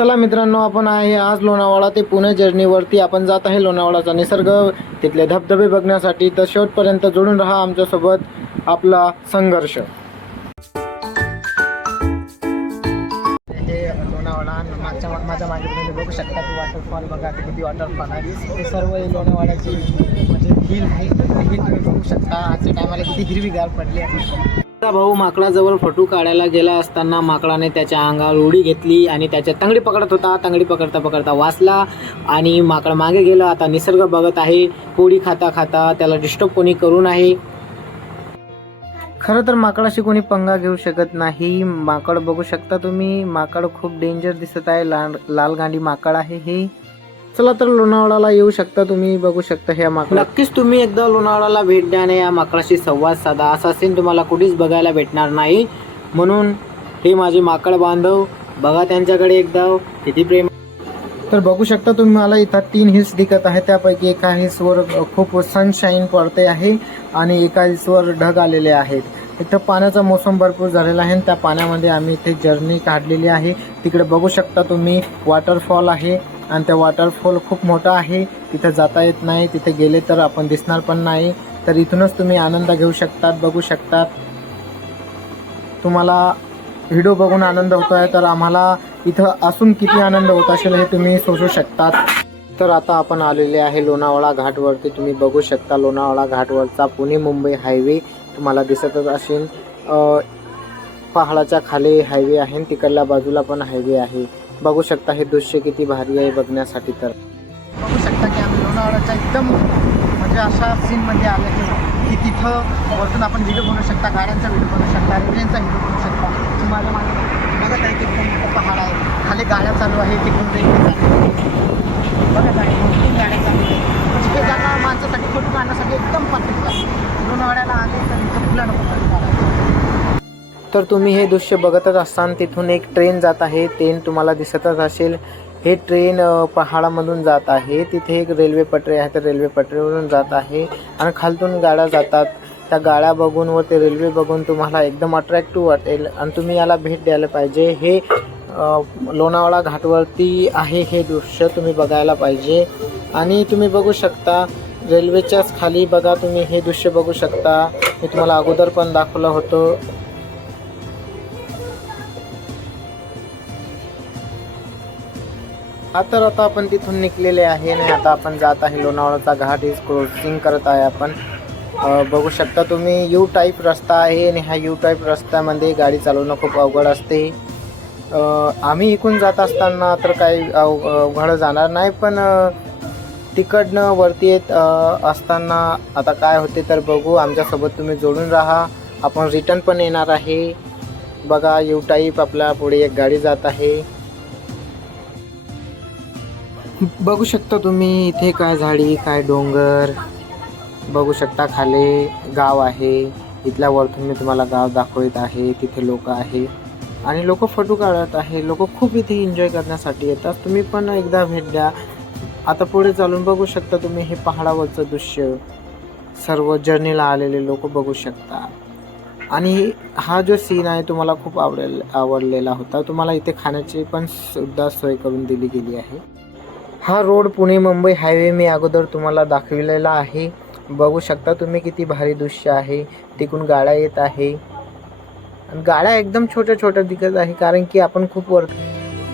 चला मित्रांनो आपण आहे आज लोणावळा ते पुणे जर्नीवरती आपण जात आहे लोणावळाचा निसर्ग. तिथले धबधबे बघण्यासाठी तर शेवटपर्यंत जोडून राहा आमच्यासोबत आपला संघर्ष. लोणावळा मागच्या माझ्या मागे तुम्ही बघू शकता की वॉटरफॉल बघा ते किती वॉटरफॉल आहे. ते सर्व हे लोणावळ्याची म्हणजे हिल आहे. हिल तुम्ही बघू शकता. आजच्या टायमाला किती हिरवीगार पडली आहे. भाऊ माकडाजवळ फोटो काढायला गेला असताना माकडाने त्याच्या अंगावर उडी घेतली आणि त्याच्या तंगडी पकडत होता. तंगडी पकडता पकडता वाचला आणि माकड मागे गेलं. आता निसर्ग बघत आहे. पोळी खाता खाता त्याला डिस्टर्ब कोणी करू नाही खरं तर माकडाशी कोणी पंगा घेऊ शकत नाही. माकड बघू शकता तुम्ही. माकड खूप डेंजर दिसत आहे. लाल लाल गांडी माकड आहे हे. चला तर लोणावळ्याला येऊ शकता तुम्ही बघू शकता ह्या माकड नक्कीच तुम्ही एकदा लोणावळ्याला भेट द्या आणि या माकडाशी संवाद साधा. असा सीन तुम्हाला कुठेच बघायला भेटणार नाही. म्हणून हे माझे माकड बांधव बघा त्यांच्याकडे एकदा. किती प्रेम तर बघू शकता तुम्ही मला इथं तीन हिल्स दिसत आहे त्यापैकी एका हिल्सवर खूप सनशाईन पडते आहे आणि एका हिल्सवर ढग आलेले आहेत. इथं पाण्याचा मोसम भरपूर झालेला आहे आणि त्या पाण्यामध्ये आम्ही इथे जर्नी काढलेली आहे. तिकडे बघू शकता तुम्ही वॉटरफॉल आहे. आणि त्या वॉटरफॉल खूप मोठा आहे. तिथं जाता येत नाही. तिथे गेले तर आपण दिसणार पण नाही. तर इथूनच तुम्ही आनंद घेऊ शकतात बघू शकतात. तुम्हाला व्हिडिओ बघून आनंद होतो आहे तर आम्हाला इथं असून किती आनंद होत असेल हे तुम्ही सोचू शकतात. तर आता आपण आलेले आहे लोणावळा घाटवरती. तुम्ही बघू शकता लोणावळा घाटवरचा पुणे मुंबई हायवे तुम्हाला दिसतच असेल. पहाडाच्या खाली हायवे आहे तिकडल्या बाजूला पण हायवे आहे. बघू शकता हे दृश्य किती भारी आहे बघण्यासाठी तर. बघू शकता की आम्ही लोणावळ्याच्या एकदम म्हणजे अशा सीनमध्ये आल्या की तिथं वरतून आपण व्हिडिओ बनवू शकता गाड्यांचा व्हिडिओ बनवू शकता रेल्वेचा व्हिडिओ बनवू शकता. तुम्हाला माझ्या मागे बघत आहे की एकदम मोठं पहाड आहे. खाली गाड्या चालू आहे तिकडून रेल्वे चालू आहे बघत आहे दोन तीन गाड्या चालू आहे म्हणजे हे जाणं माणसासाठी फोटो काढण्यासाठी एकदम परफेक्ट आहे लोणावळ्याला आले तर इथं फुलं नको काढायचं तर तुम्ही हे दृश्य बघतच असाल तिथून एक ट्रेन जात आहे. ट्रेन तुम्हाला दिसतच असेल. हे ट्रेन पहाडामधून जात आहे. तिथे एक रेल्वे पटरी आहे त्या रेल्वे पटरीवरून जात आहे आणि खालतून गाड्या जातात. त्या गाड्या बघून व ते रेल्वे बघून तुम्हाला एकदम अट्रॅक्टिव्ह वाटेल आणि तुम्ही याला भेट द्यायला पाहिजे. हे लोणावळा घाटवरती आहे हे दृश्य तुम्ही बघायला पाहिजे. आणि तुम्ही बघू शकता रेल्वेच्याच खाली बघा तुम्ही हे दृश्य बघू शकता. मी तुम्हाला अगोदर पण दाखवलं होतं. हा तर आता आपण तिथून निघलेले आहे आणि आता आपण जात आहे लोणावळाचा घाट. इज क्रॉसिंग करत आहे आपण. बघू शकता तुम्ही यू टाईप रस्ता आहे आणि ह्या यू टाईप रस्त्यामध्ये गाडी चालवणं खूप अवघड असते. आम्ही इकून जात असताना तर काही अव अवघड जाणार नाही पण तिकडनं वरती येत असताना आता काय होते तर बघू. आमच्यासोबत तुम्ही जोडून राहा. आपण रिटर्न पण येणार आहे. बघा यू टाईप आपल्या पुढे एक गाडी जात आहे. बघू शकता तुम्ही इथे काय झाडी काय डोंगर. बघू शकता खाली गाव आहे. इथल्या वरतून मी तुम्हाला गाव दाखवत आहे. तिथे लोक आहे. आणि लोक फोटो काढत आहे. लोक खूप इथे एन्जॉय करण्यासाठी येतात. तुम्ही पण एकदा भेट द्या. आता पुढे चालून बघू शकता तुम्ही हे पहाडावरचं दृश्य. सर्व जर्नीला आलेले लोक बघू शकता. आणि हा जो सीन आहे तुम्हाला खूप आवडेल आवडलेला होता. तुम्हाला इथे खाण्याची पण सुद्धा सोय करून दिली गेली आहे. हा रोड पुणे मुंबई हायवे मी अगोदर तुम्हाला दाखविलेला आहे. बघू शकता तुम्ही किती भारी दृश्य आहे. तिकडून गाड्या येत आहे. गाड्या एकदम छोट्या छोट्या दिसत आहे कारण की आपण खूप वर